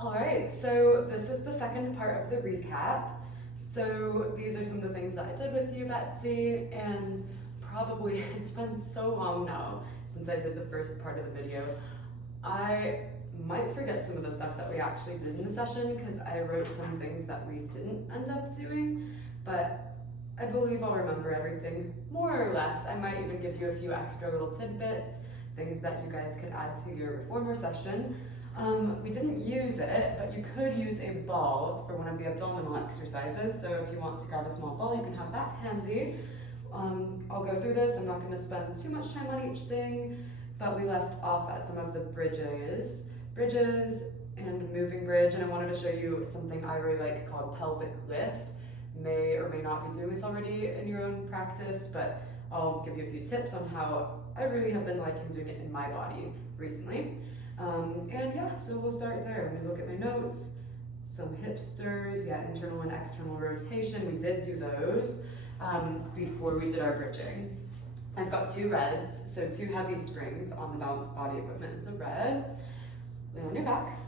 All right, so this is the second part of the recap. So these are some of the things that I did with you, Betsy, and probably it's been so long now since I did the first part of the video. I might forget some of the stuff that we actually did in the session because I wrote some things that we didn't end up doing, but I believe I'll remember everything more or less. I might even give you a few extra little tidbits, things that you guys could add to your reformer session. We didn't use it, but you could use a ball for one of the abdominal exercises. So if you want to grab a small ball, you can have that handy. I'll go through this. I'm not going to spend too much time on each thing, but we left off at some of the bridges and moving bridge, and I wanted to show you something I really like called pelvic lift. May or may not be doing this already in your own practice, but I'll give you a few tips on how I really have been liking doing it in my body recently. And yeah, so we'll start there. Let me look at my notes. Some hip stirs, yeah, internal and external rotation. We did do those before we did our bridging. I've got two reds, so two heavy springs on the balanced body equipment. It's a red. Lay on your back.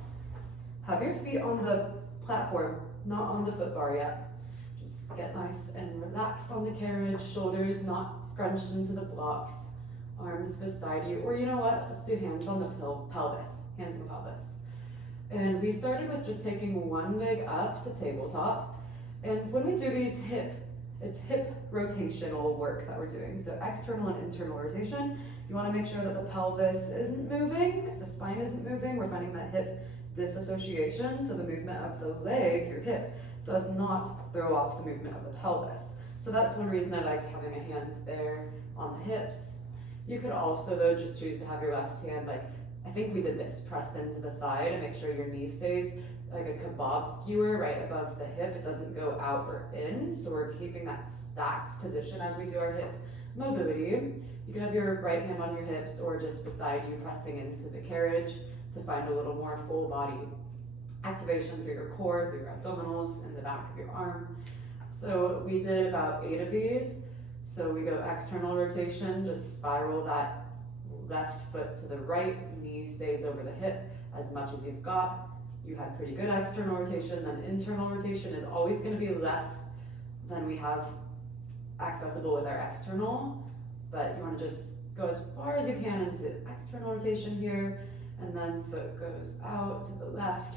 Have your feet on the platform, not on the foot bar yet. Just get nice and relaxed on the carriage, shoulders not scrunched into the blocks, arms beside you, or you know what, let's do hands on the pelvis, hands on the pelvis. And we started with just taking one leg up to tabletop, and when we do these it's hip rotational work that we're doing, so external and internal rotation. You want to make sure that the pelvis isn't moving, the spine isn't moving. We're finding that hip disassociation, so the movement of the leg, your hip, does not throw off the movement of the pelvis. So that's one reason I like having a hand there on the hips. You could also, though, just choose to have your left hand, like, I think we did this, pressed into the thigh to make sure your knee stays like a kebab skewer right above the hip. It doesn't go out or in, so we're keeping that stacked position as we do our hip mobility. You can have your right hand on your hips or just beside you, pressing into the carriage to find a little more full body activation through your core, through your abdominals, and the back of your arm. So we did about 8 of these. So we go external rotation, just spiral that left foot to the right, knee stays over the hip as much as you've got. You had pretty good external rotation, then internal rotation is always going to be less than we have accessible with our external, but you want to just go as far as you can into external rotation here, and then foot goes out to the left,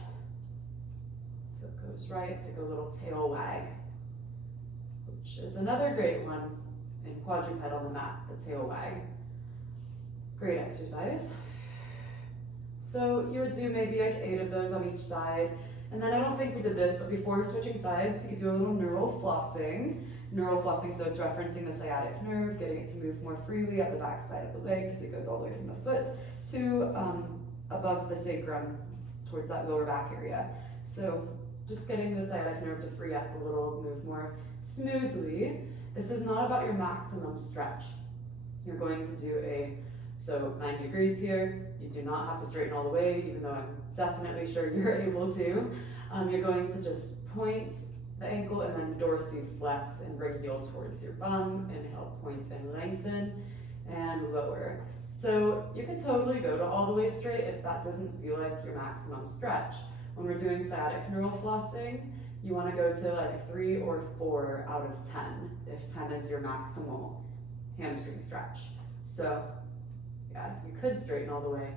foot goes right. It's like a little tail wag, which is another great one in quadruped on the mat, the tail wag. Great exercise. So you would do maybe like 8 of those on each side. And then I don't think we did this, but before switching sides, you do a little neural flossing. Neural flossing, so it's referencing the sciatic nerve, getting it to move more freely at the back side of the leg because it goes all the way from the foot to above the sacrum towards that lower back area. So just getting the sciatic nerve to free up a little, move more smoothly. This is not about your maximum stretch. You're going to do so 90 degrees here. You do not have to straighten all the way, even though I'm definitely sure you're able to. You're going to just point the ankle and then dorsiflex and bring heel towards your bum. Inhale, point and lengthen, and lower. So you could totally go to all the way straight if that doesn't feel like your maximum stretch. When we're doing sciatic neural flossing, you want to go to like a 3 or 4 out of 10, if 10 is your maximal hamstring stretch. So yeah, you could straighten all the way.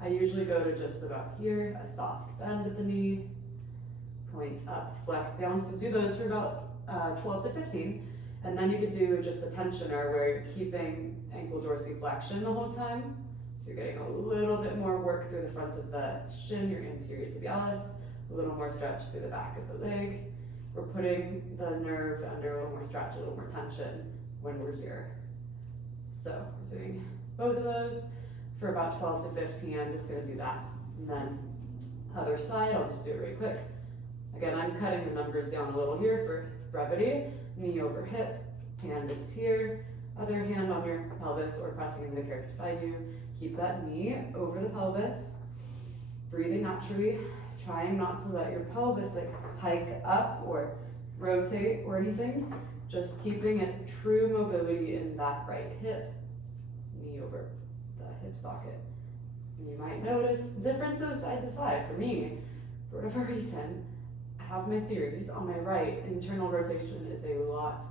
I usually go to just about here, a soft bend at the knee, point up, flex down. So do those for about 12 to 15. And then you could do just a tensioner where you're keeping ankle dorsiflexion the whole time. So you're getting a little bit more work through the front of the shin, your anterior tibialis, a little more stretch through the back of the leg. We're putting the nerve under a little more stretch, a little more tension when we're here. So we're doing both of those for about 12 to 15. I'm just going to do that. And then other side, I'll just do it really quick. Again, I'm cutting the numbers down a little here for brevity. Knee over hip, hand is here, other hand on your pelvis or pressing into the carriage beside you. Keep that knee over the pelvis, breathing naturally, trying not to let your pelvis like hike up or rotate or anything. Just keeping a true mobility in that right hip, knee over the hip socket. And you might notice differences side to side. For me, whatever reason, I have my theories. On my right, internal rotation is a lot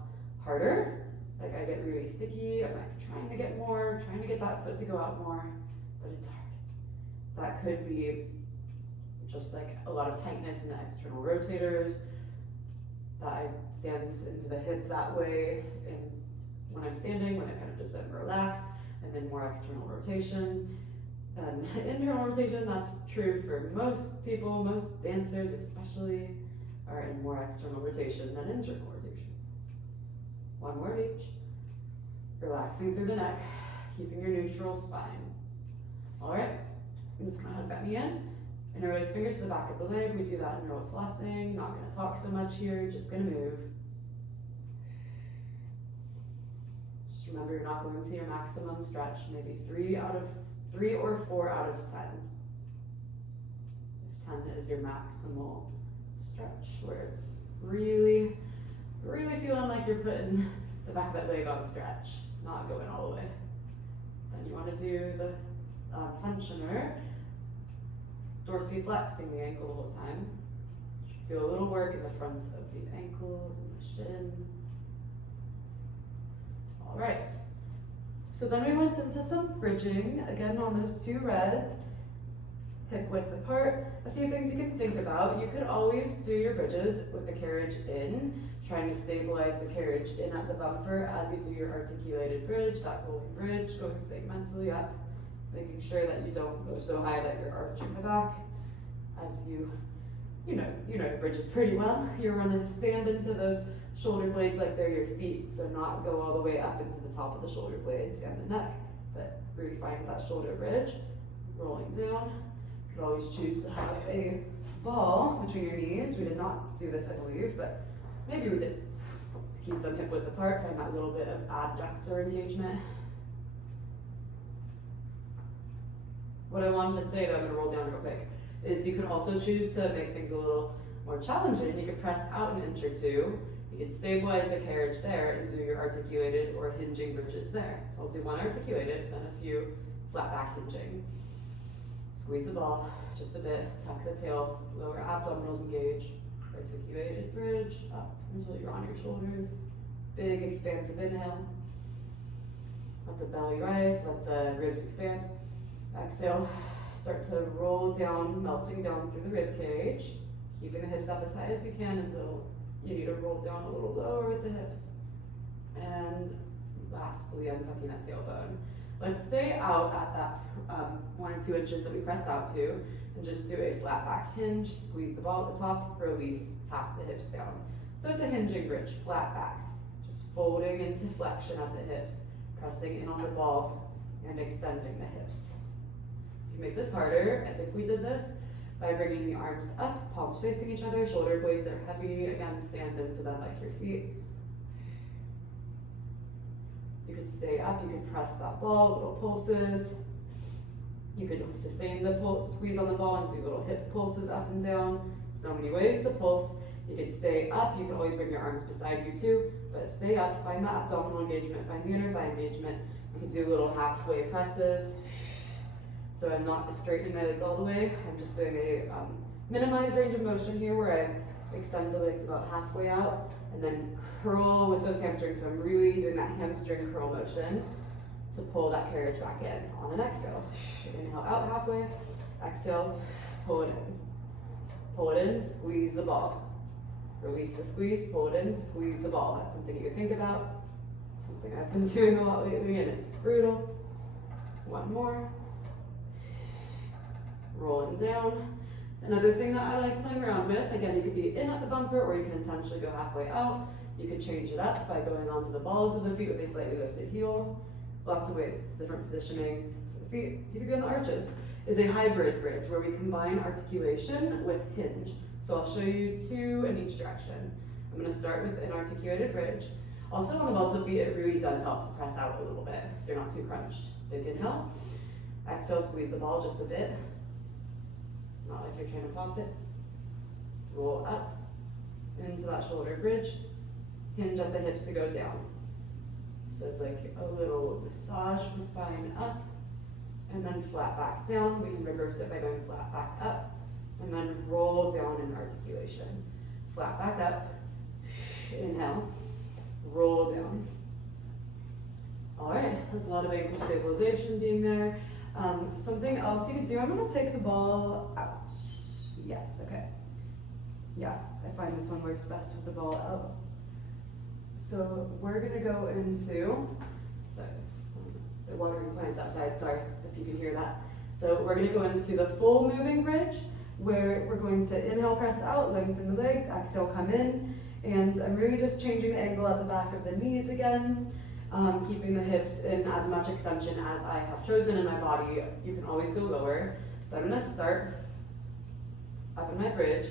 harder. Like I get really sticky, I'm like trying to get more, trying to get that foot to go out more, but it's hard. That could be just like a lot of tightness in the external rotators, that I stand into the hip that way, and when I'm standing, when I kind of just am relaxed, and then more external rotation. Internal rotation, that's true for most people, most dancers especially, are in more external rotation than internal rotation. One more each. Relaxing through the neck, keeping your neutral spine. All right, I'm just gonna hug that knee in. Interlace fingers to the back of the leg. We do that in roll flossing. Not gonna talk so much here, just gonna move. Just remember you're not going to your maximum stretch, maybe 3 or 4 out of 10. If 10 is your maximal stretch, where it's really, really feeling like you're putting the back of that leg on the stretch, not going all the way. Then you want to do the tensioner, dorsiflexing the ankle the whole time. Feel a little work in the fronts of the ankle and the shin. All right. So then we went into some bridging, again on those 2 reds, hip width apart. A few things you can think about. You could always do your bridges with the carriage in, trying to stabilize the carriage in at the bumper as you do your articulated bridge, that rolling bridge, going segmentally up, making sure that you don't go so high that you're arching the back. As you know your bridges pretty well. You're gonna stand into those shoulder blades like they're your feet, so not go all the way up into the top of the shoulder blades and the neck, but really find that shoulder bridge, rolling down. You could always choose to have a ball between your knees. We did not do this, I believe, but maybe we did. To keep them hip width apart, find that little bit of adductor engagement. What I wanted to say, though, I'm gonna roll down real quick, is you could also choose to make things a little more challenging. You could press out an inch or 2. You could stabilize the carriage there and do your articulated or hinging bridges there. So I'll do one articulated, then a few flat back hinging. Squeeze the ball just a bit, tuck the tail, lower abdominals engage, articulated bridge, up until you're on your shoulders. Big expansive inhale. Let the belly rise, let the ribs expand. Exhale, start to roll down, melting down through the rib cage, keeping the hips up as high as you can until you need to roll down a little lower with the hips. And lastly, untucking that tailbone. Let's stay out at that 1 or 2 inches that we pressed out to, and just do a flat back hinge, squeeze the ball at the top, release, tap the hips down. So it's a hinging bridge, flat back, just folding into flexion at the hips, pressing in on the ball, and extending the hips. If you make this harder, I think we did this by bringing the arms up, palms facing each other, shoulder blades are heavy, again, stand into them like your feet. You could stay up, you could press that ball, little pulses. You could sustain the squeeze on the ball and do little hip pulses up and down. So many ways to pulse. You could stay up, you can always bring your arms beside you too, but stay up, find that abdominal engagement, find the inner thigh engagement. You can do little halfway presses. So I'm not straightening my legs all the way, I'm just doing a minimized range of motion here where I extend the legs about halfway out and then curl with those hamstrings. So I'm really doing that hamstring curl motion to pull that carriage back in on an exhale. Inhale out halfway, exhale, pull it in. Pull it in, squeeze the ball. Release the squeeze, pull it in, squeeze the ball. That's something you could think about. Something I've been doing a lot lately and it's brutal. One more. Rolling down. Another thing that I like playing around with, again, you could be in at the bumper or you can intentionally go halfway out. You could change it up by going onto the balls of the feet with a slightly lifted heel. Lots of ways, different positionings for the feet. You could be on the arches. Is a hybrid bridge where we combine articulation with hinge. So I'll show you 2 in each direction. I'm going to start with an articulated bridge. Also on the balls of the feet, it really does help to press out a little bit so you're not too crunched. Big inhale. Exhale, squeeze the ball just a bit. Not like you're trying to pop it. Roll up into that shoulder bridge. Hinge at the hips to go down. So it's like a little massage from spine up and then flat back down. We can reverse it by going flat back up and then roll down in articulation. Flat back up, inhale, roll down. All right, that's a lot of ankle stabilization being there. Something else you could do, I'm gonna take the ball out. Yes, okay. Yeah, I find this one works best with the ball out. So we're gonna go into, sorry, the watering plants outside, sorry if you can hear that. So we're gonna go into the full moving bridge, where we're going to inhale, press out, lengthen the legs, exhale, come in, and I'm really just changing the angle at the back of the knees again, keeping the hips in as much extension as I have chosen in my body. You can always go lower. So I'm gonna start up in my bridge.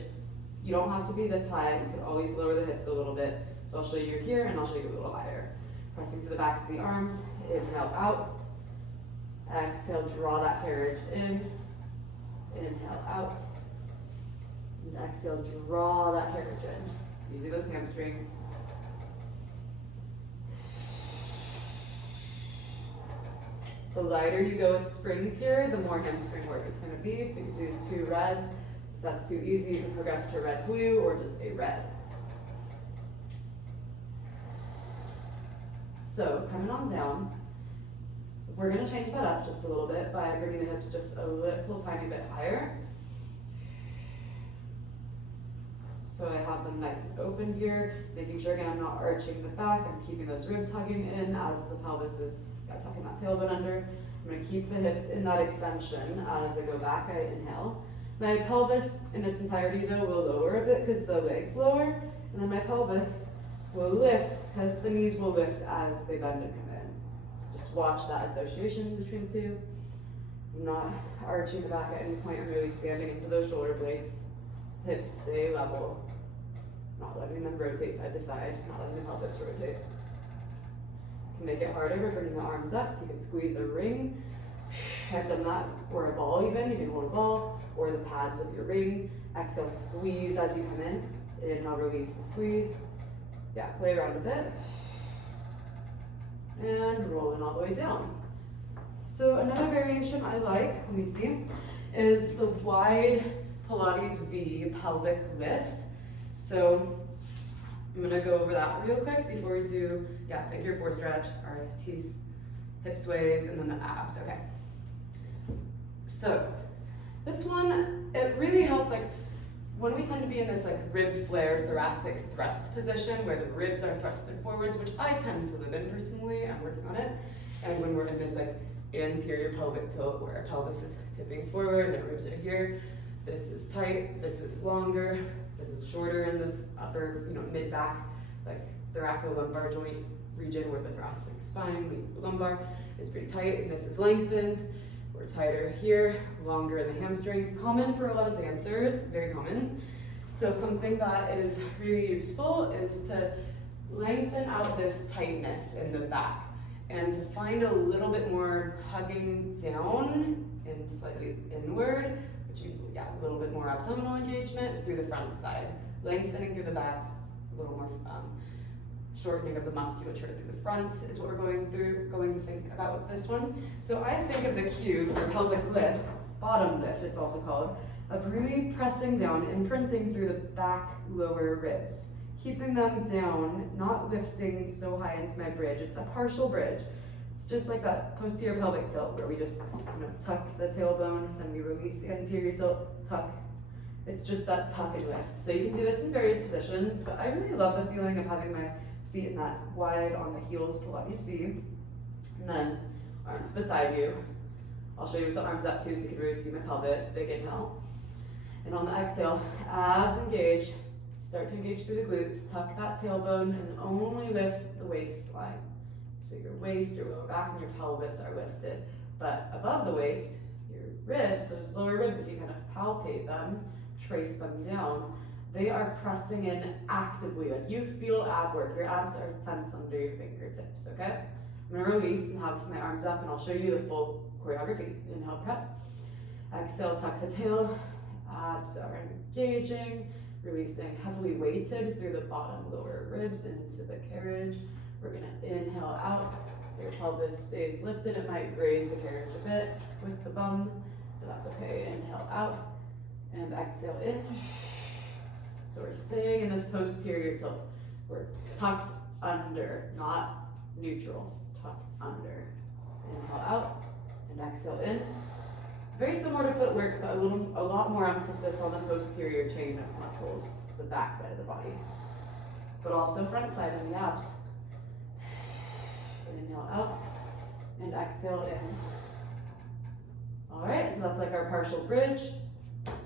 You don't have to be this high, you can always lower the hips a little bit. So I'll show you here and I'll show you a little higher. Pressing to the backs of the arms, inhale out, exhale, draw that carriage in, inhale out, and exhale, draw that carriage in, using those hamstrings. The lighter you go with springs here, the more hamstring work it's going to be. So you can do 2 reds. If that's too easy, you can progress to red, blue, or just a red. So coming on down, we're going to change that up just a little bit by bringing the hips just a little tiny bit higher. So I have them nice and open here, making sure again I'm not arching the back, I'm keeping those ribs hugging in as the pelvis is tucking that tailbone under. I'm going to keep the hips in that extension as I go back, I inhale. My pelvis in its entirety though will lower a bit because the legs lower, and then my pelvis will lift because the knees will lift as they bend and come in. So just watch that association between the two. I'm not arching the back at any point, I'm really standing into those shoulder blades. Hips stay level, not letting them rotate side to side, not letting the pelvis rotate. You can make it harder by bringing the arms up. You can squeeze a ring. I've done that, or a ball even. You can hold a ball, or the pads of your ring. Exhale, squeeze as you come in. Inhale, release and squeeze. Yeah, play around with it. And rolling all the way down. So another variation I like, let me see, is the wide Pilates V pelvic lift. So I'm gonna go over that real quick before we do, figure 4 stretch, RFTs, hip sways, and then the abs, okay. So this one, it really helps, like when we tend to be in this like rib flare thoracic thrust position where the ribs are thrusted forwards, which I tend to live in personally, I'm working on it. And when we're in this like anterior pelvic tilt where our pelvis is tipping forward and our ribs are here, this is tight, this is longer, this is shorter in the upper, mid back, like thoracolumbar joint region where the thoracic spine meets the lumbar is pretty tight, and this is lengthened. We're tighter here, longer in the hamstrings. Common for a lot of dancers, very common. So something that is really useful is to lengthen out this tightness in the back and to find a little bit more hugging down and slightly inward, which means a little bit more abdominal engagement through the front side, lengthening through the back, a little more shortening of the musculature through the front is what we're going to think about with this one. So I think of the cue for pelvic lift, bottom lift it's also called, of really pressing down, imprinting through the back lower ribs, keeping them down, not lifting so high into my bridge. It's a partial bridge. It's just like that posterior pelvic tilt where we just tuck the tailbone, then we release the anterior tilt, tuck. It's just that tuck and lift. So you can do this in various positions, but I really love the feeling of having my feet in that wide on the heels Pilates V. And then arms beside you. I'll show you with the arms up too so you can really see my pelvis. Big inhale. And on the exhale, abs engage. Start to engage through the glutes. Tuck that tailbone and only lift the waistline. So your waist, your lower back, and your pelvis are lifted. But above the waist, your ribs, those lower ribs, if you kind of palpate them, trace them down, they are pressing in actively, like you feel ab work. Your abs are tense under your fingertips, okay? I'm gonna release and have my arms up and I'll show you the full choreography. Inhale, prep. Exhale, tuck the tail. Abs are engaging, releasing, heavily weighted through the bottom lower ribs into the carriage. We're gonna inhale out. Your pelvis stays lifted. It might raise the carriage a bit with the bum, but that's okay. Inhale out. and exhale in. So we're staying in this posterior tilt. We're tucked under, not neutral, tucked under. Inhale out and exhale in. Very similar to footwork, but a lot more emphasis on the posterior chain of muscles, the back side of the body, but also front side and the abs. Inhale out and exhale in. All right, so that's like our partial bridge.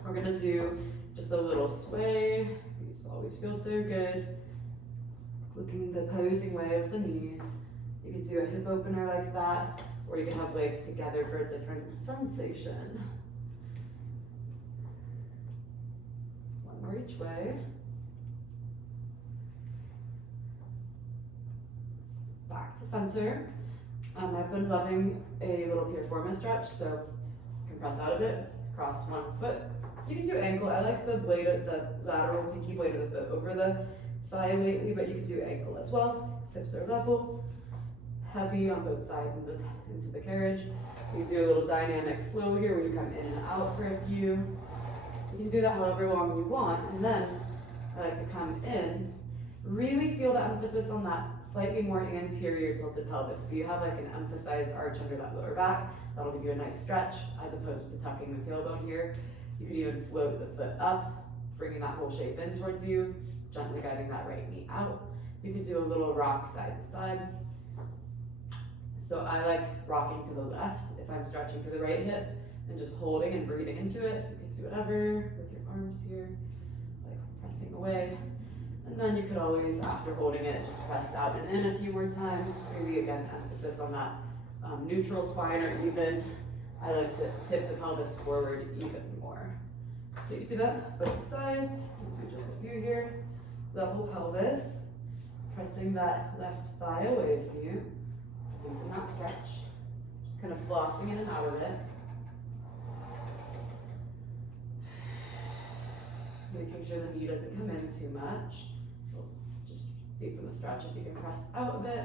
We're gonna do just a little sway. These always feel so good. Looking the posing way of the knees. You can do a hip opener like that, or you can have legs together for a different sensation. One more each way. Back to center. I've been loving a little piriformis stretch, so you can press out of it, cross one foot. You can do ankle. I like the blade, the lateral pinky blade of the foot over the thigh lately, but you can do ankle as well. Hips are level, heavy on both sides into the carriage. You can do a little dynamic flow here where you come in and out for a few. You can do that however long you want, and then I like to come in. Really feel the emphasis on that slightly more anterior tilted pelvis. So you have like an emphasized arch under that lower back. That'll give you a nice stretch as opposed to tucking the tailbone here. You could even float the foot up, bringing that whole shape in towards you, gently guiding that right knee out. You can do a little rock side to side. So I like rocking to the left if I'm stretching to the right hip and just holding and breathing into it. You can do whatever with your arms here, like pressing away. And then you could always, after holding it, just press out and in a few more times. Really, again, emphasis on that neutral spine, or even, I like to tip the pelvis forward even more. So you do that both sides. We'll do just a few here. Level pelvis, pressing that left thigh away from you. Deepen that stretch. Just kind of flossing in and out of it. Making sure the knee doesn't come in too much. Just deepen the stretch if you can press out a bit.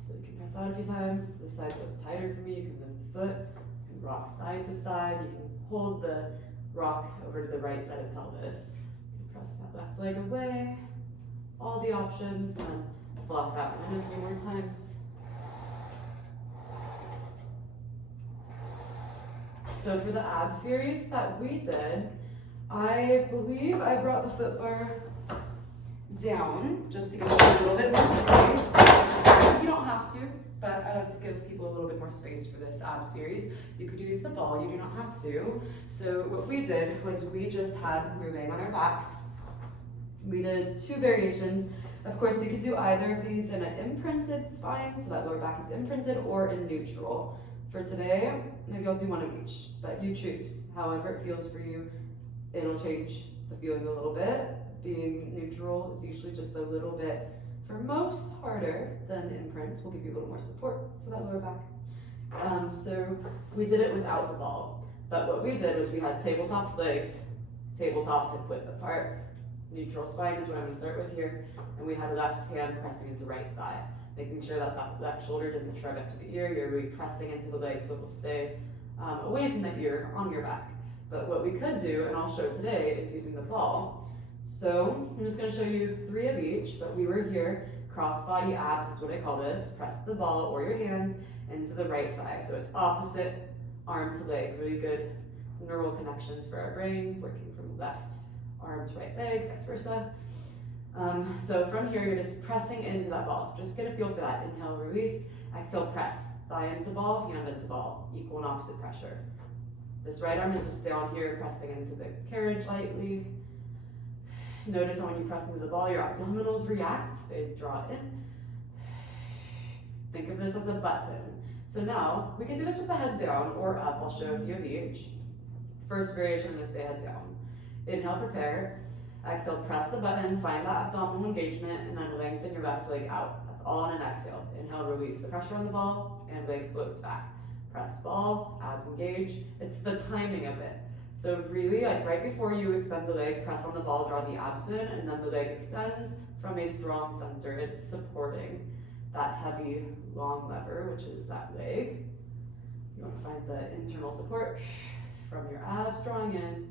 So you can press out a few times. This side goes tighter for me. You can lift the foot. You can rock side to side. You can hold the rock over to the right side of the pelvis. You can press that left leg away. All the options, and then floss out in a few more times. So for the ab series that we did, I believe I brought the foot bar down just to give us a little bit more space. You don't have to, but I like to give people a little bit more space for this ab series. You could use the ball, you do not have to. So what we did was we just had, we were laying on our backs. We did two variations. Of course, you could do either of these in an imprinted spine, so that lower back is imprinted, or in neutral. For today, maybe I'll do one of each, but you choose. However it feels for you, it'll change the feeling a little bit. Being neutral is usually just a little bit, for most, harder than the imprint. We'll give you a little more support for that lower back. So we did it without the ball, but what we did was we had tabletop legs, tabletop hip width apart. Neutral spine is what I'm going to start with here, and we had left hand pressing into right thigh, making sure that that left shoulder doesn't shrug up to the ear. You're really pressing into the leg so it will stay away from the ear on your back. But what we could do, and I'll show today, is using the ball. So I'm just going to show you 3 of each, but we were here, crossbody abs is what I call this. Press the ball or your hand into the right thigh. So it's opposite arm to leg, really good neural connections for our brain, working from left arm to right leg, vice versa. So from here, you're just pressing into that ball. Just get a feel for that. Inhale, release. Exhale, press. Thigh into ball, hand into ball. Equal and opposite pressure. This right arm is just down here, pressing into the carriage lightly. Notice how when you press into the ball, your abdominals react. They draw in. Think of this as a button. So now, we can do this with the head down or up. I'll show a few of each. First variation, I'm going to stay head down. Inhale, prepare. Exhale, press the button, find that abdominal engagement, and then lengthen your left leg out. That's all on an exhale. Inhale, release the pressure on the ball, and leg floats back. Press ball, abs engage. It's the timing of it. So really, like right before you extend the leg, press on the ball, draw the abs in, and then the leg extends from a strong center. It's supporting that heavy, long lever, which is that leg. You want to find the internal support from your abs, drawing in,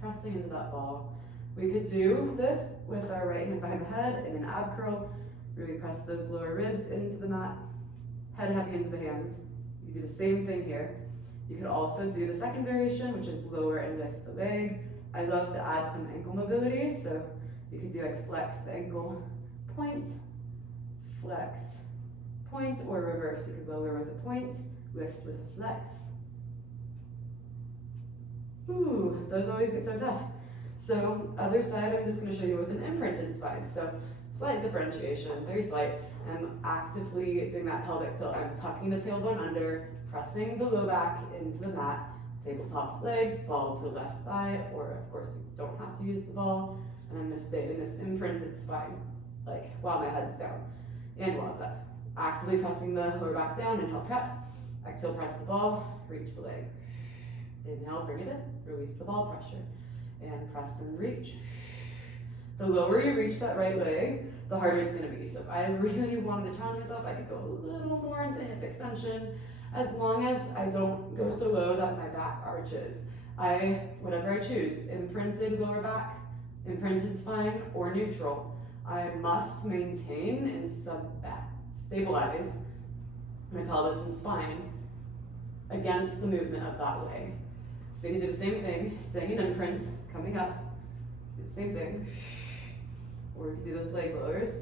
pressing into that ball. We could do this with our right hand behind the head in an ab curl. Really press those lower ribs into the mat, head heavy into the hands. You do the same thing here. You could also do the second variation, which is lower and lift the leg. I love to add some ankle mobility, so you could do like flex the ankle, point, flex, point, or reverse. You could lower with a point, lift with a flex. Ooh, those always get so tough. So other side, I'm just going to show you with an imprinted spine. So slight differentiation, very slight. I'm actively doing that pelvic tilt. I'm tucking the tailbone under, pressing the low back into the mat, tabletop legs, ball to left thigh, or of course you don't have to use the ball. And I'm going to stay in this imprinted spine, like while my head's down and while it's up. Actively pressing the lower back down, inhale prep, exhale press the ball, reach the leg. Inhale, bring it in, release the ball pressure, and press and reach. The lower you reach that right leg, the harder it's going to be. So if I really wanted to challenge myself, I could go a little more into hip extension, as long as I don't go so low that my back arches. Whatever I choose, imprinted lower back, imprinted spine, or neutral, I must maintain and stabilize my pelvis and spine against the movement of that leg. So you can do the same thing, staying in imprint, coming up, do the same thing, or you can do those leg lowers.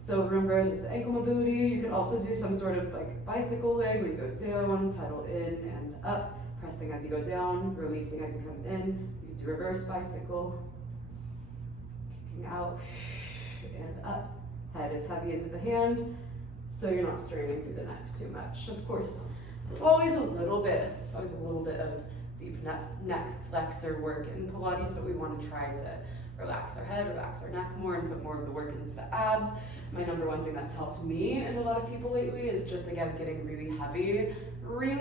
So remember, this is the ankle mobility. You can also do some sort of like bicycle leg where you go down, pedal in and up, pressing as you go down, releasing as you come in. You can do reverse bicycle, kicking out and up. Head is heavy into the hand, so you're not straining through the neck too much. Of course, it's always a little bit of deep neck flexor work in Pilates, but we want to try to relax our head, relax our neck more, and put more of the work into the abs. My number one thing that's helped me and a lot of people lately is just, again, getting really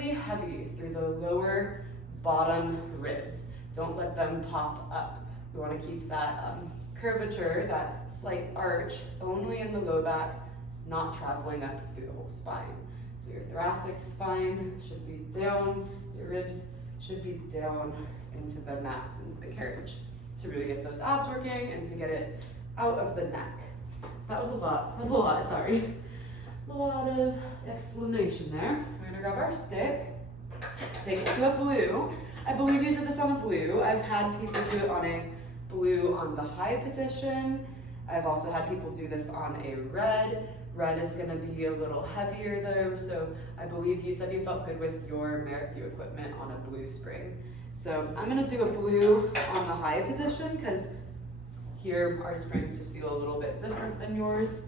heavy through the lower bottom ribs. Don't let them pop up. We want to keep that curvature, that slight arch, only in the low back, not traveling up through the whole spine. So your thoracic spine should be down, your ribs should be down into the mat, into the carriage, to really get those abs working and to get it out of the neck. That was a lot, sorry. A lot of explanation there. We're gonna grab our stick, take it to a blue. I believe you did this on a blue. I've had people do it on a blue on the high position. I've also had people do this on a red. Red is gonna be a little heavier though, so I believe you said you felt good with your Marathon equipment on a blue spring. So I'm gonna do a blue on the high position because here our springs just feel a little bit different than yours.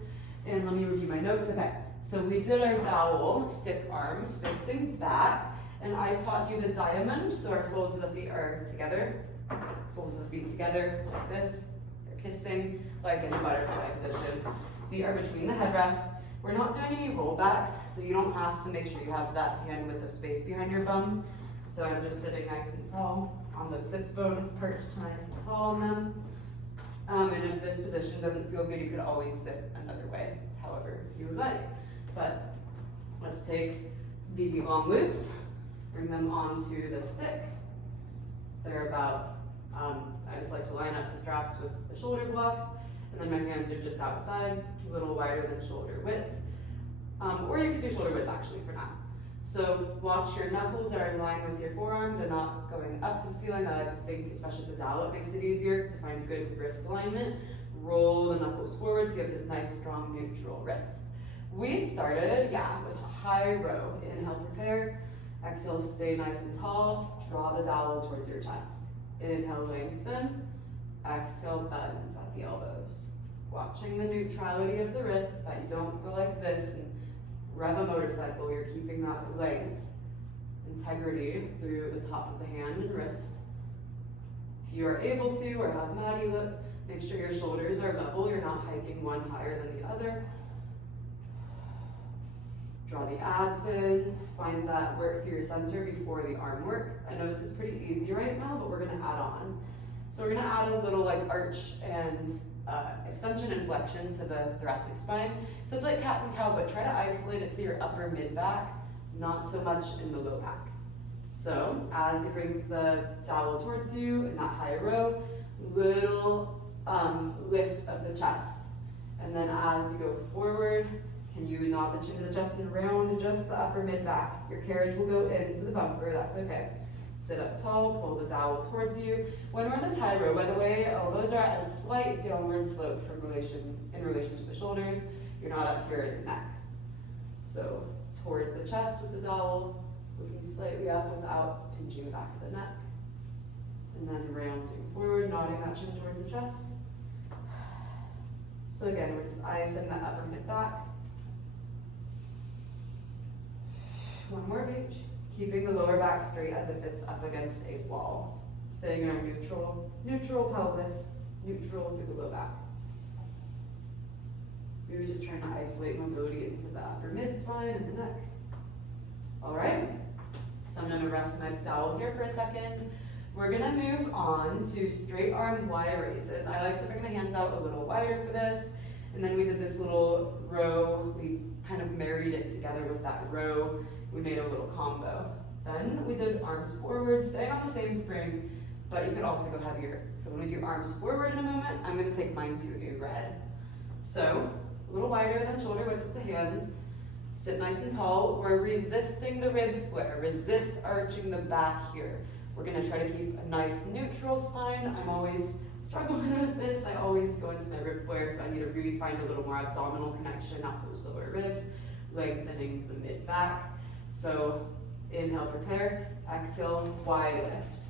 And let me review my notes. Okay, so we did our dowel, stick arms facing back, and I taught you the diamond, so our soles of the feet are together, soles of the feet together like this. They're kissing like in a butterfly position. Feet are between the headrest. We're not doing any rollbacks, so you don't have to make sure you have that hand width of space behind your bum. So I'm just sitting nice and tall on those sits bones, perched nice and tall on them. And if this position doesn't feel good, you could always sit another way, however you would like. But let's take the long loops, bring them onto the stick. They're about, I just like to line up the straps with the shoulder blocks, and then my hands are just outside, a little wider than shoulder width. Or you could do shoulder width actually for now. So watch your knuckles are in line with your forearm. They're not going up to the ceiling. I like to think, especially with the dowel, it makes it easier to find good wrist alignment. Roll the knuckles forward so you have this nice, strong, neutral wrist. We started, with a high row. Inhale, prepare. Exhale, stay nice and tall. Draw the dowel towards your chest. Inhale, lengthen. Exhale, bend at the elbows. Watching the neutrality of the wrist, that you don't go like this and rev a motorcycle. You're keeping that length, integrity through the top of the hand and wrist. If you are able to, or have Maddie look, make sure your shoulders are level. You're not hiking one higher than the other. Draw the abs in, find that work through your center before the arm work. I know this is pretty easy right now, but we're gonna add on. So we're gonna add a little like arch and extension and flexion to the thoracic spine. So it's like cat and cow, but try to isolate it to your upper mid back not so much in the low back. So as you bring the dowel towards you in that high row, little lift of the chest. And then as you go forward, can you nod the chin to the chest and round just the upper mid back. Your carriage will go into the bumper, that's okay. Sit up tall, pull the dowel towards you. When we're in this high row, by the way, elbows are at a slight downward slope in relation to the shoulders. You're not up here at the neck. So towards the chest with the dowel, looking slightly up without pinching the back of the neck. And then rounding forward, nodding that chin towards the chest. So again, we're just icing that upper mid back. One more of each. Keeping the lower back straight as if it's up against a wall. Staying in our neutral pelvis, neutral through the low back. Maybe just trying to isolate mobility into the upper mid spine and the neck. All right, so I'm gonna rest my dowel here for a second. We're gonna move on to straight arm Y raises. I like to bring the hands out a little wider for this. And then we did this little row. We kind of married it together with that row. We made a little combo. Then we did arms forward, staying on the same spring, but you could also go heavier. So when we do arms forward in a moment, I'm gonna take mine to a red. So a little wider than shoulder width with the hands. Sit nice and tall. We're resisting the rib flare. Resist arching the back here. We're gonna try to keep a nice neutral spine. I'm always struggling with this. I always go into my rib flare, so I need to really find a little more abdominal connection at those lower ribs, lengthening the mid back. So inhale, prepare, exhale, wide lift.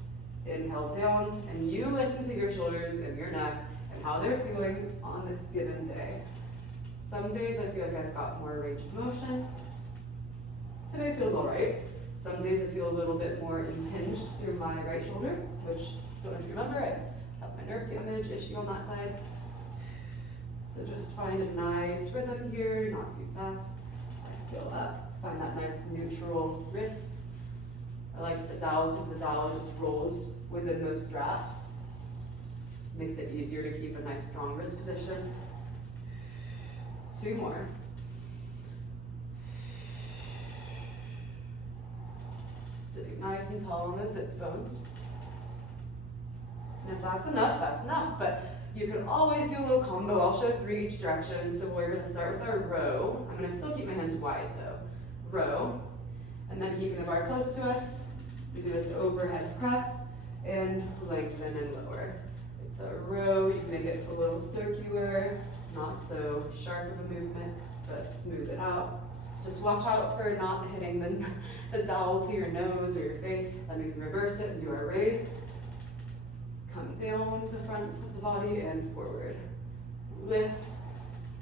Inhale down, and you listen to your shoulders and your neck and how they're feeling on this given day. Some days I feel like I've got more range of motion. Today feels all right. Some days I feel a little bit more impinged through my right shoulder, which, don't know if you remember, I have my nerve damage issue on that side. So just find a nice rhythm here, not too fast. Exhale up. Find that nice neutral wrist. I like the dowel because the dowel just rolls within those straps. Makes it easier to keep a nice strong wrist position. 2 more. Sitting nice and tall on those sits bones. And if that's enough, but you can always do a little combo. I'll show 3 each direction. So we're gonna start with our row. I'm gonna still keep my hands wide though. Row, and then keeping the bar close to us, we do this overhead press and lengthen and lower. It's a row. You can make it a little circular, not so sharp of a movement, but smooth it out. Just watch out for not hitting the dowel to your nose or your face. Then we can reverse it and do our raise. Come down the front of the body and forward. Lift.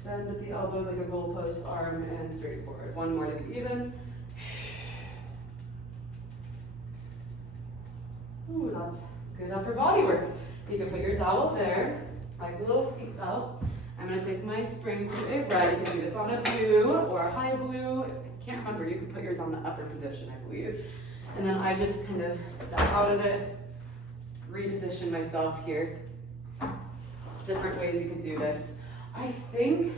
Bend at the elbows like a goalpost arm and straight forward. 1 more to be even. Ooh, that's good upper body work. You can put your dowel there, like a little seat belt. I'm gonna take my spring to a red. You can do this on a blue or a high blue. I can't remember, you can put yours on the upper position, I believe. And then I just kind of step out of it, reposition myself here. Different ways you can do this. I think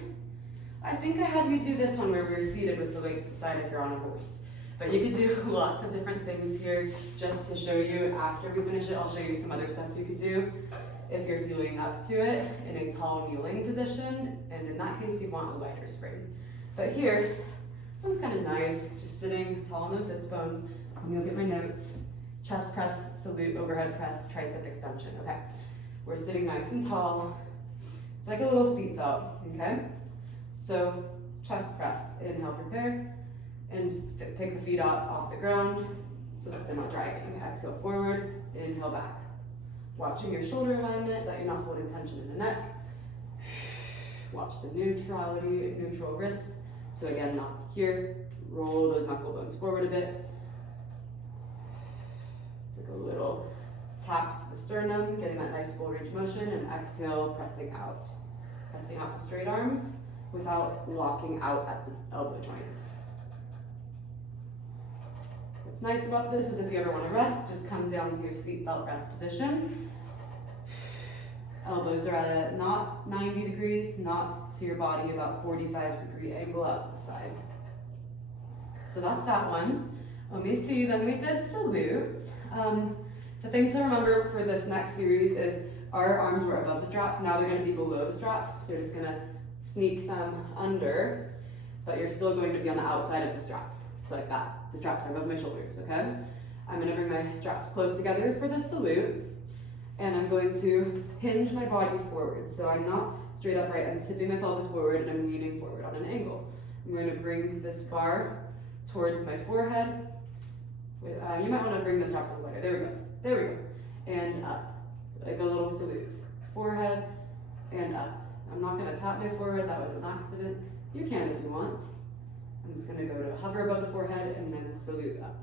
I had you do this one where we were seated with the legs beside like you're on a horse. But you could do lots of different things here just to show you. After we finish it, I'll show you some other stuff you could do if you're feeling up to it in a tall kneeling position. And in that case, you want a wider spring. But here, this one's kind of nice. Just sitting tall on those sits bones. Let me look at my notes. Chest press, salute, overhead press, tricep extension. Okay, we're sitting nice and tall. It's like a little seat belt, okay? So chest press, inhale, prepare, and pick the feet up off the ground so that they're not dragging. Exhale forward, inhale back. Watching your shoulder alignment, that you're not holding tension in the neck. Watch the neutrality, neutral wrist. So again, not here. Roll those knuckle bones forward a bit. It's like a little tap to the sternum, getting that nice full range motion, and exhale, pressing out. Pressing out to straight arms without locking out at the elbow joints. What's nice about this is if you ever want to rest, just come down to your seatbelt rest position. Elbows are at a not 90 degrees, not to your body, about 45-degree angle out to the side. So that's that one. Let me see, then we did salutes. The thing to remember for this next series is our arms were above the straps, now they're gonna be below the straps, so you're just gonna sneak them under, but you're still going to be on the outside of the straps. So like that, the straps are above my shoulders, okay? I'm gonna bring my straps close together for the salute, and I'm going to hinge my body forward. So I'm not straight upright, I'm tipping my pelvis forward and I'm leaning forward on an angle. I'm going to bring this bar towards my forehead. You might want to bring the straps a little wider. There we go. There we go. And up. Like a little salute. Forehead and up. I'm not going to tap my forehead. That was an accident. You can if you want. I'm just going to go to hover above the forehead and then salute up.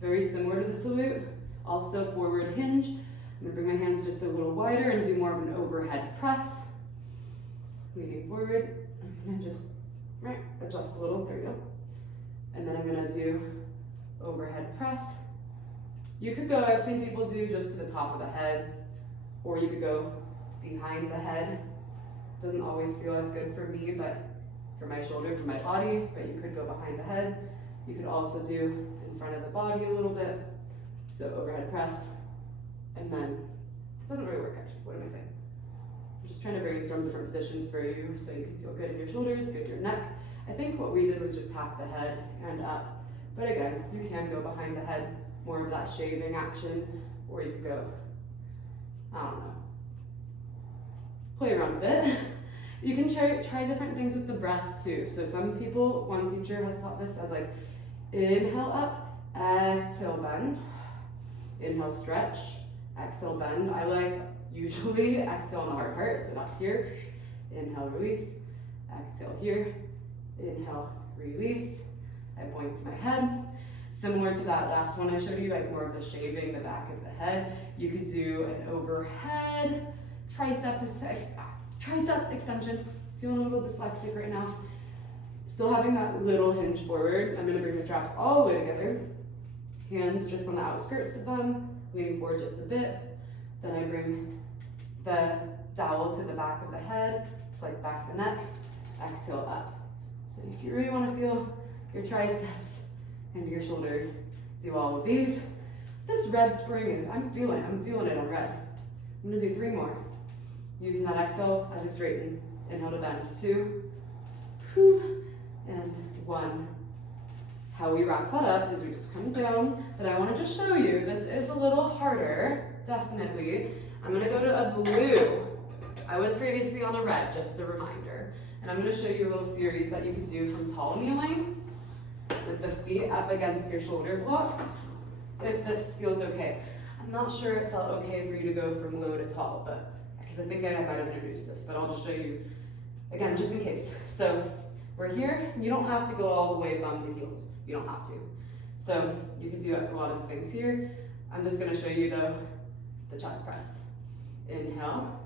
Very similar to the salute. Also forward hinge. I'm going to bring my hands just a little wider and do more of an overhead press. Leaning forward. I'm going to just adjust a little. There we go. And then I'm going to do overhead press. You could go, I've seen people do just to the top of the head, or you could go behind the head. Doesn't always feel as good for me, but for my shoulder, for my body, but you could go behind the head. You could also do in front of the body a little bit. So overhead press, and then, it doesn't really work actually, what am I saying? I'm just trying to brainstorm different positions for you so you can feel good in your shoulders, good in your neck. I think what we did was just tap the head and up. But again, you can go behind the head, more of that shaving action, or you could go, I don't know, play around a bit. You can try different things with the breath too. So some people, one teacher has taught this as like, inhale up, exhale bend, inhale stretch, exhale bend. I like usually exhale on the hard part, so that's here, inhale release, exhale here, inhale release. I point to my head. Similar to that last one I showed you, like more of the shaving the back of the head. You could do an overhead triceps extension. Feeling a little dyslexic right now. Still having that little hinge forward. I'm going to bring the straps all the way together. Hands just on the outskirts of them, leaning forward just a bit. Then I bring the dowel to the back of the head, to like the back of the neck. Exhale up. So if you really want to feel your triceps and your shoulders, do all of these. This red spring, I'm feeling it on red. I'm gonna do 3 more. Using that exhale as I straighten. Inhale to bend. 2, and 1. How we wrap that up is we just come down, but I wanna just show you, this is a little harder, definitely. I'm gonna go to a blue. I was previously on a red, just a reminder. And I'm gonna show you a little series that you can do from tall kneeling with the feet up against your shoulder blocks, if this feels okay. I'm not sure it felt okay for you to go from low to tall, but because I think I might have introduced this, but I'll just show you again, just in case. So we're here, you don't have to go all the way bum to heels. You don't have to. So you can do a lot of things here. I'm just gonna show you though, the chest press. Inhale,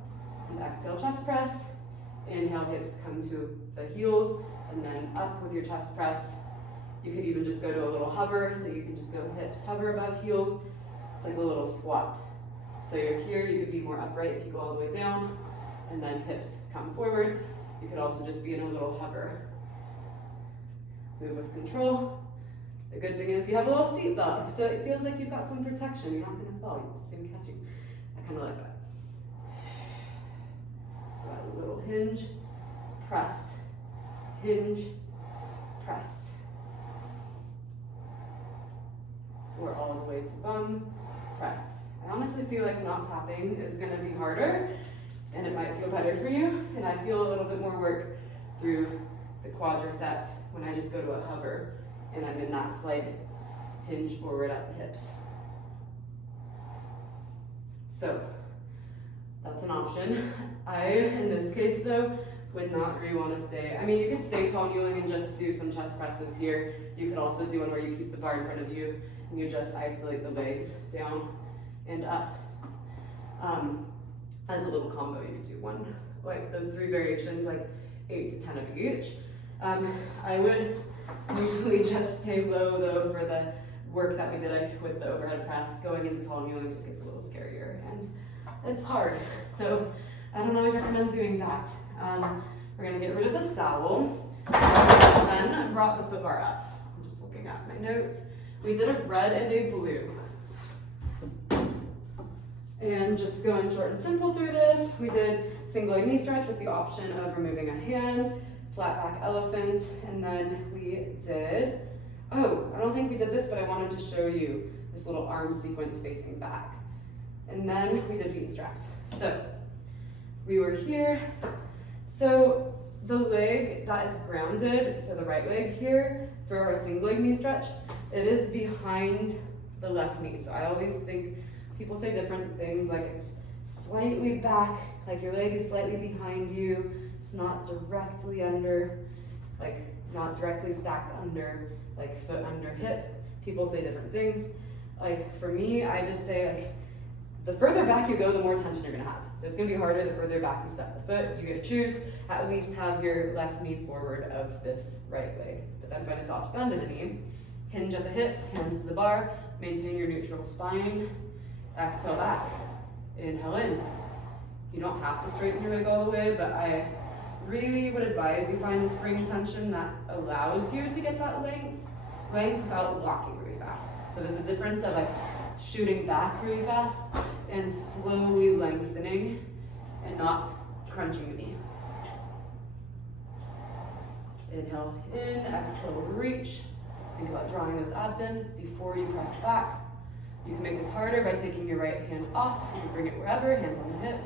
and exhale chest press. Inhale, hips come to the heels, and then up with your chest press. You could even just go to a little hover, so you can just go hips hover above heels. It's like a little squat. So you're here, you could be more upright if you go all the way down, and then hips come forward. You could also just be in a little hover. Move with control. The good thing is you have a little seat belt, so it feels like you've got some protection. You're not gonna fall, it's gonna catch you. I kinda like that. So that little hinge, press, hinge, press. Or all the way to bum, press. I honestly feel like not tapping is gonna be harder, and it might feel better for you, and I feel a little bit more work through the quadriceps when I just go to a hover, and I'm in that slight hinge forward at the hips. So, that's an option. I, in this case though, would not really want to stay. I mean, you could stay tall kneeling and just do some chest presses here. You could also do one where you keep the bar in front of you and you just isolate the legs down and up. As a little combo, you could do one, like those 3 variations, like 8 to 10 of each. I would usually just stay low though for the work that we did with the overhead press. Going into tall kneeling just gets a little scarier and it's hard. So I don't always recommend doing that. We're gonna get rid of the dowel. Then I brought the foot bar up. I'm just looking at my notes. We did a red and a blue. And just going short and simple through this, we did single leg knee stretch with the option of removing a hand, flat back elephant, and then we did, oh, I don't think we did this, but I wanted to show you this little arm sequence facing back. And then we did feet straps. So we were here. So the leg that is grounded, so the right leg here, for our single leg knee stretch, it is behind the left knee. So I always think people say different things, like it's slightly back, like your leg is slightly behind you. It's not directly under, like not directly stacked under, like foot under hip. People say different things. Like for me, I just say like, the further back you go, the more tension you're gonna have. So it's gonna be harder the further back you step the foot. You get to choose, at least have your left knee forward of this right leg. But then find a soft bend of the knee. Hinge at the hips, hands to the bar, maintain your neutral spine. Exhale back, inhale in. You don't have to straighten your leg all the way, but I really would advise you find a spring tension that allows you to get that length without locking really fast. So there's a difference of like shooting back really fast and slowly lengthening and not crunching the knee. Inhale in, exhale, reach. Think about drawing those abs in before you press back. You can make this harder by taking your right hand off. You can bring it wherever, hands on the hip,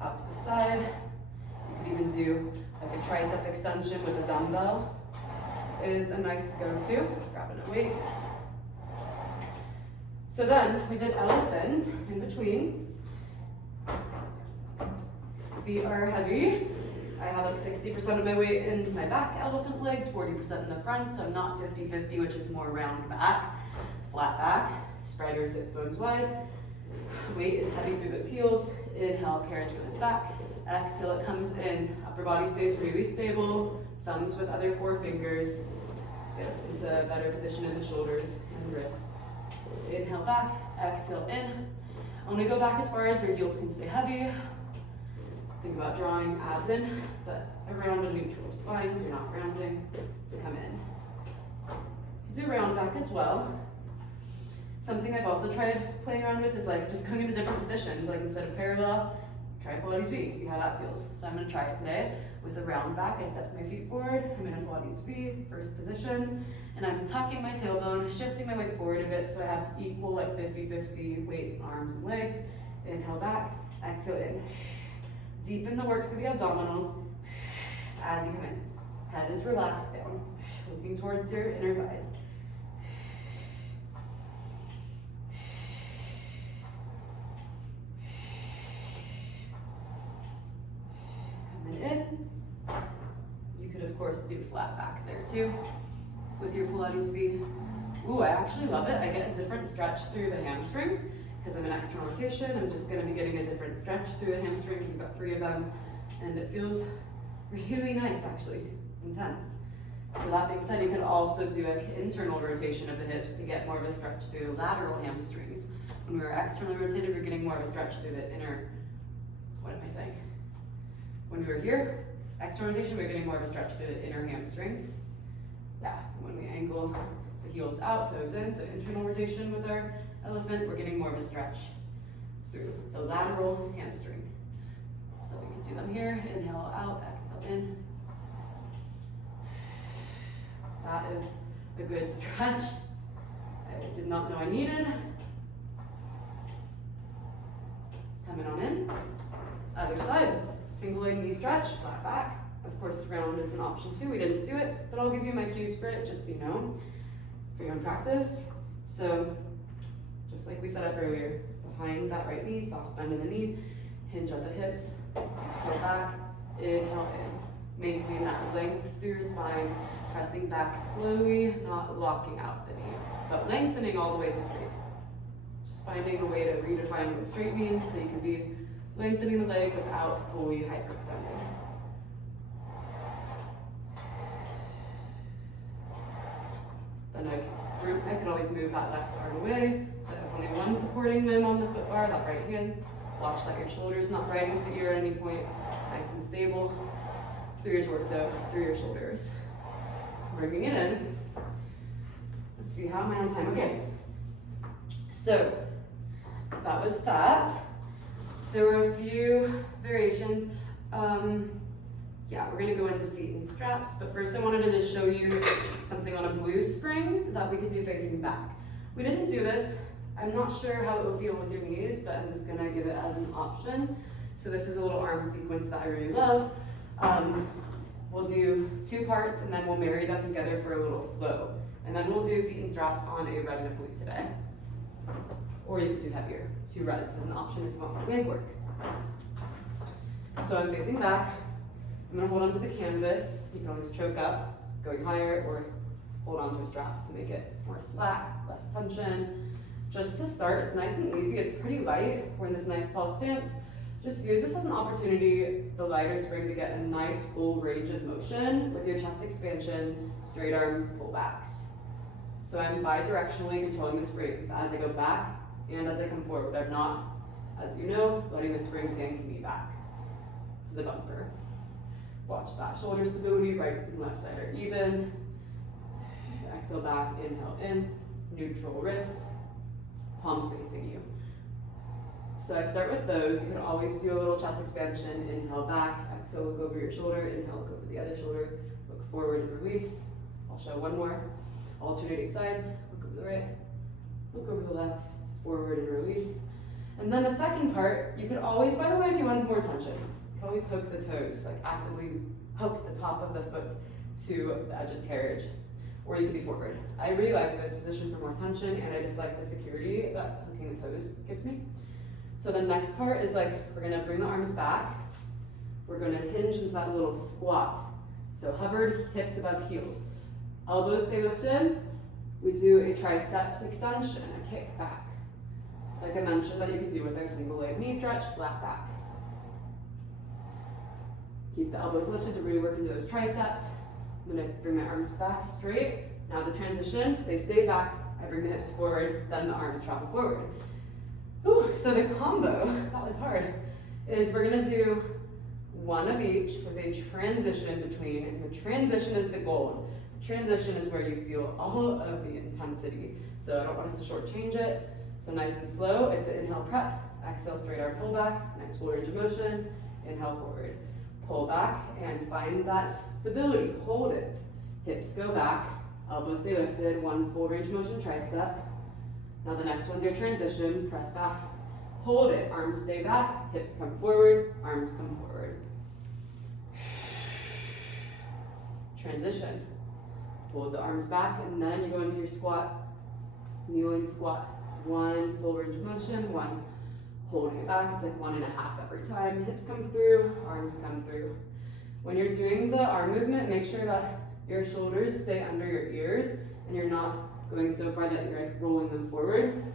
out to the side. You can even do like a tricep extension with a dumbbell. Is a nice go-to, grabbing a weight. So then we did elephant in between. Feet are heavy. I have like 60% of my weight in my back elephant legs, 40% in the front, so not 50-50, which is more round back, flat back. Spread your sits bones wide. Weight is heavy through those heels. Inhale, carriage goes back. Exhale, it comes in. Upper body stays really stable. Thumbs with other four fingers. Get us into a better position in the shoulders and wrists. Inhale back, exhale in. Only go back as far as your heels can stay heavy. Think about drawing abs in, but around a neutral spine so you're not rounding to come in. Do round back as well. Something I've also tried playing around with is like just going into different positions, like instead of parallel, try Pilates V, see how that feels. So I'm gonna try it today with a round back. I step my feet forward, I'm in a Pilates V, first position, and I'm tucking my tailbone, shifting my weight forward a bit so I have equal like 50-50 weight, arms and legs. Inhale back, exhale in. Deepen the work for the abdominals as you come in. Head is relaxed down, looking towards your inner thighs. In. You could of course do flat back there too with your Pilates V. Ooh, I actually love it. I get a different stretch through the hamstrings because I'm in external rotation. I'm just going to be getting a different stretch through the hamstrings. I've got 3 of them and it feels really nice, actually, intense. So that being said, you can also do an internal rotation of the hips to get more of a stretch through the lateral hamstrings. When we were externally rotated, we're getting more of a stretch through the inner, what am I saying? When we were here, external rotation, we're getting more of a stretch through the inner hamstrings. Yeah, when we angle the heels out, toes in, so internal rotation with our elephant, we're getting more of a stretch through the lateral hamstring. So we can do them here, inhale out, exhale in. That is a good stretch. I did not know I needed. Coming on in, other side. Single leg knee stretch, flat back. Of course, round is an option too. We didn't do it, but I'll give you my cues for it just so you know for your own practice. So, just like we set up earlier, behind that right knee, soft bend in the knee, hinge at the hips, exhale back, inhale in. Maintain that length through your spine, pressing back slowly, not locking out the knee, but lengthening all the way to straight. Just finding a way to redefine what straight means so you can be lengthening the leg without fully hyperextending. Then I can always move that left arm away. So if only one supporting limb on the foot bar, that right hand, watch that your shoulder's not riding to the ear at any point. Nice and stable through your torso, through your shoulders. bringing it in. Let's see, how am I on time? Okay. So, that was that. There were a few variations. Yeah, we're gonna go into feet and straps, but first I wanted to just show you something on a blue spring that we could do facing back. We didn't do this. I'm not sure how it will feel with your knees, but I'm just gonna give it as an option. So this is a little arm sequence that I really love. We'll do 2 parts and then we'll marry them together for a little flow. And then we'll do feet and straps on a red and a blue today. Or you could do heavier. 2 reds is an option if you want more leg work. So I'm facing back. I'm gonna hold onto the canvas. You can always choke up, going higher, or hold onto a strap to make it more slack, less tension. Just to start, it's nice and easy. It's pretty light. We're in this nice tall stance. Just use this as an opportunity, the lighter spring, to get a nice full range of motion with your chest expansion, straight arm pullbacks. So I'm bi-directionally controlling the springs as I go back and as I come forward. I'm not, as you know, letting the spring sink me back to the bumper. Watch that. Shoulder stability, right and left side are even. Exhale back, inhale in, neutral wrist, palms facing you. So I start with those. You can always do a little chest expansion. Inhale back, exhale, look over your shoulder, inhale, look over the other shoulder, look forward and release. I'll show one more. Alternating sides, look over the right, look over the left, forward and release. And then the second part, you could always, by the way, if you wanted more tension, you can always hook the toes, like actively hook the top of the foot to the edge of the carriage, or you could be forward. I really like this position for more tension, and I just like the security that hooking the toes gives me. So the next part is we're gonna bring the arms back. We're gonna hinge into that little squat. So hovered, hips above heels. Elbows stay lifted. We do a triceps extension, a kick back. Like I mentioned that you could do with our single leg knee stretch, flat back. Keep the elbows lifted to really work into those triceps. I'm gonna bring my arms back straight. Now the transition, they stay back. I bring the hips forward, then the arms travel forward. Whew, so the combo, that was hard, is we're gonna do one of each with a transition between, and the transition is the goal. The transition is where you feel all of the intensity. So I don't want us to shortchange it. So nice and slow, it's an inhale prep, exhale straight arm pull back, nice full range of motion, inhale forward. Pull back and find that stability, hold it. Hips go back, elbows stay lifted, one full range of motion tricep. Now the next one's your transition, press back, hold it, arms stay back, hips come forward, arms come forward. Transition, hold the arms back, and then you go into your squat, kneeling squat. One full range of motion, one holding it back. It's like 1.5 every time. Hips come through, arms come through. When you're doing the arm movement, make sure that your shoulders stay under your ears and you're not going so far that you're rolling them forward.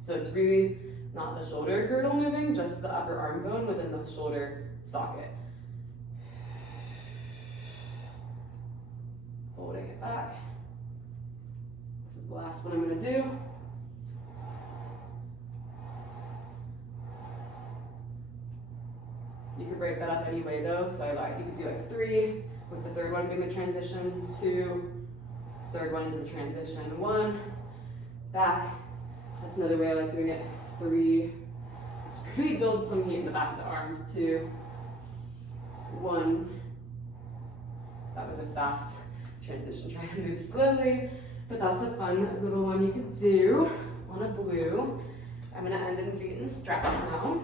So it's really not the shoulder girdle moving, just the upper arm bone within the shoulder socket. Holding it back. This is the last one I'm going to do. You could break that up any way though, so I lied. You could do like 3, with the third one being the transition, 2, third one is the transition, 1, back. That's another way I like doing it. 3, let's really build some heat in the back of the arms. 2, 1. That was a fast transition, trying to move slowly, but that's a fun little one you could do on a blue. I'm gonna end in feet and straps now.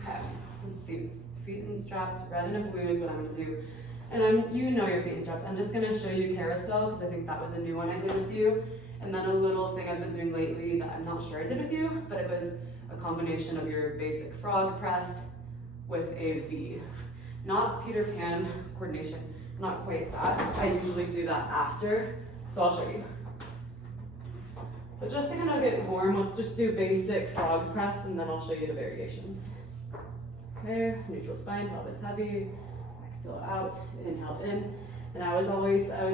Okay, let's see. Feet and straps, red and a blue is what I'm gonna do. And you know your feet and straps. I'm just gonna show you carousel because I think that was a new one I did with you. And then a little thing I've been doing lately that I'm not sure I did with you, but it was a combination of your basic frog press with a V. Not Peter Pan coordination, not quite that. I usually do that after, so I'll show you. But just to kind of get warm, let's just do basic frog press and then I'll show you the variations. Okay, neutral spine, pelvis heavy, exhale out, inhale in. And I was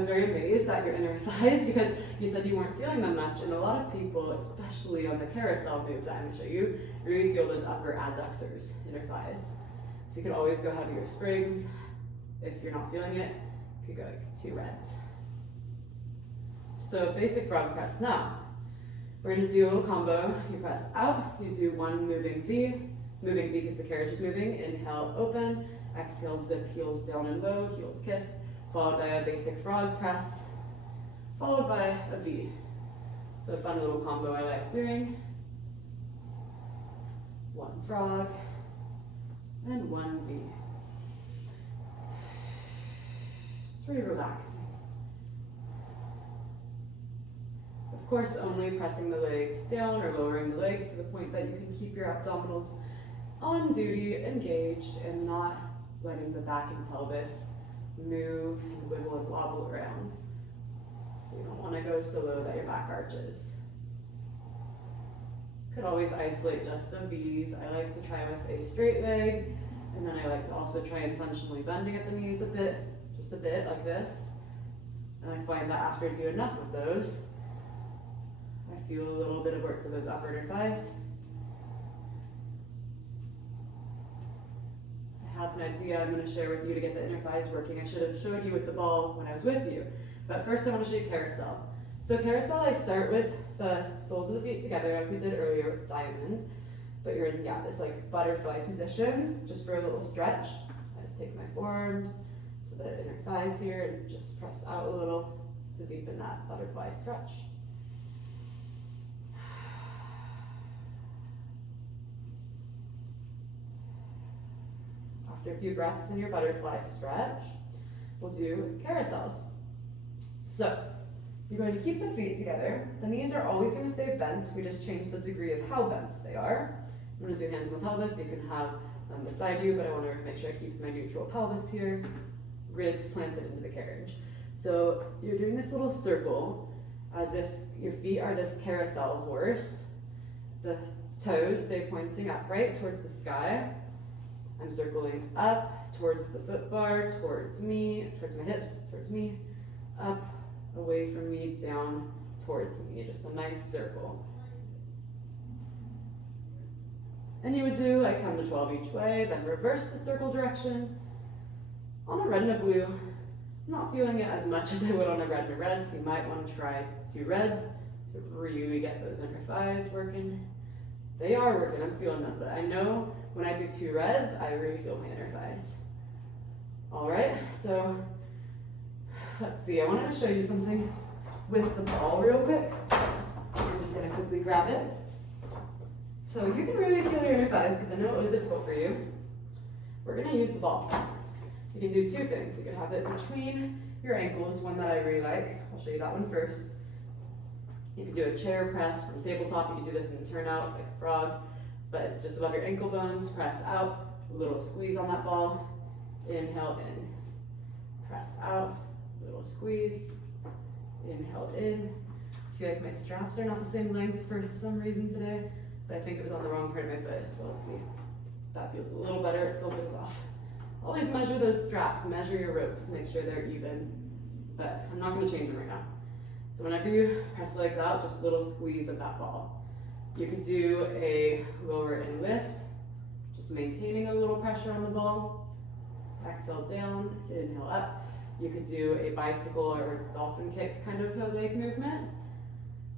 very amazed at your inner thighs because you said you weren't feeling them much. And a lot of people, especially on the carousel move that I'm gonna show you, really feel those upper adductors, inner thighs. So you can always go heavier springs if you're not feeling it. could go like 2 reds. So basic frog press. Now, we're gonna do a little combo. You press out, you do 1 moving V because the carriage is moving. Inhale, open. Exhale, zip, heels down and low, heels kiss, followed by a basic frog press, followed by a V. So a fun little combo I like doing. 1 frog and 1 V. It's very relaxing. Of course, only pressing the legs down or lowering the legs to the point that you can keep your abdominals on duty, engaged, and not letting the back and pelvis move and wiggle and wobble around. So you don't want to go so low that your back arches. Could always isolate just the V's. I like to try with a straight leg, and then I like to also try intentionally bending at the knees a bit, just a bit like this. And I find that after I do enough of those, I feel a little bit of work for those upper inner thighs. I have an idea I'm going to share with you to get the inner thighs working. I should have showed you with the ball when I was with you. But first I want to show you carousel. So carousel, I start with the soles of the feet together like we did earlier with diamond. But you're in, this like butterfly position, just for a little stretch. I just take my forearms to the inner thighs here and just press out a little to deepen that butterfly stretch. After a few breaths in your butterfly stretch, we'll do carousels. So, you're going to keep the feet together. The knees are always going to stay bent. We just change the degree of how bent they are. I'm going to do hands on the pelvis. You can have them beside you, but I want to make sure I keep my neutral pelvis here. Ribs planted into the carriage. So, you're doing this little circle as if your feet are this carousel horse. The toes stay pointing upright towards the sky. I'm circling up towards the foot bar, towards me, towards my hips, towards me, up, away from me, down, towards me. Just a nice circle. And you would do like 10 to 12 each way, then reverse the circle direction. On a red and a blue, I'm not feeling it as much as I would on a red and a red, so you might want to try 2 reds to really get those inner thighs working. They are working, I'm feeling them, but I know when I do 2 reds, I really feel my inner thighs. All right, so let's see, I wanted to show you something with the ball real quick. I'm just gonna quickly grab it. So you can really feel your inner thighs because I know it was difficult for you. We're gonna use the ball. You can do 2 things. You can have it between your ankles, one that I really like. I'll show you that one first. You can do a chair press from tabletop. You can do this in turnout like a frog, but it's just above your ankle bones. Press out, a little squeeze on that ball. Inhale in, press out, little squeeze. Inhale in. I feel like my straps are not the same length for some reason today, but I think it was on the wrong part of my foot, so let's see. That feels a little better, it still feels off. Always measure those straps, measure your ropes, make sure they're even, but I'm not gonna change them right now. So whenever you press the legs out, just a little squeeze of that ball. You could do a lower and lift, just maintaining a little pressure on the ball. Exhale down, inhale up. You could do a bicycle or dolphin kick kind of a leg movement.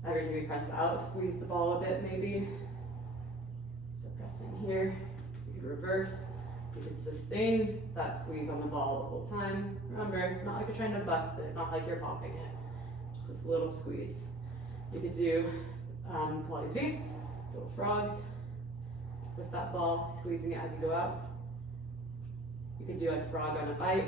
Every time you press out, squeeze the ball a bit maybe. So pressing here, you could reverse. You could sustain that squeeze on the ball the whole time. Remember, not like you're trying to bust it, not like you're popping it. Just this little squeeze. You could do Pilates V, little frogs with that ball, squeezing it as you go out. You could do like frog on a bike.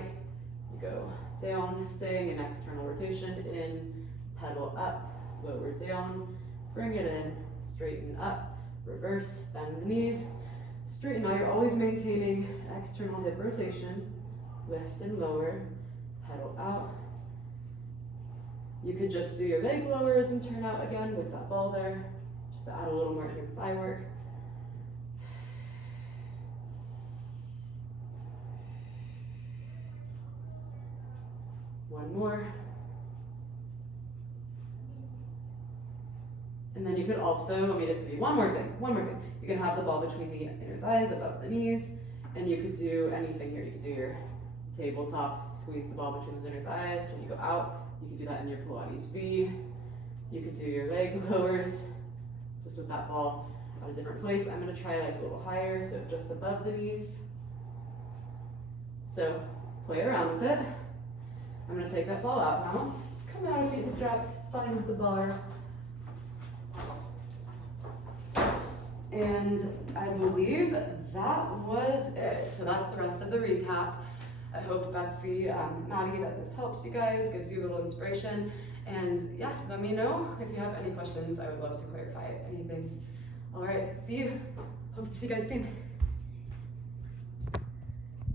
You go down, staying in external rotation, in, pedal up, lower down, bring it in, straighten up, reverse, bend the knees, straighten out. You're always maintaining external hip rotation, lift and lower, pedal out. You could just do your leg lowers and turn out again with that ball there, just to add a little more inner thigh work. One more. And then you could also, let me just give you one more thing. You can have the ball between the inner thighs, above the knees, and you could do anything here. You could do your tabletop, squeeze the ball between those inner thighs. When you go out, you can do that in your Pilates V. You could do your leg lowers, just with that ball at a different place. I'm gonna try like a little higher, so just above the knees. So play around with it. I'm gonna take that ball out now. Come out of feet and straps, find the bar. And I believe that was it. So that's the rest of the recap. I hope Betsy, Maddie, that this helps you guys, gives you a little inspiration. And yeah, let me know if you have any questions. I would love to clarify anything. All right, see you. Hope to see you guys soon.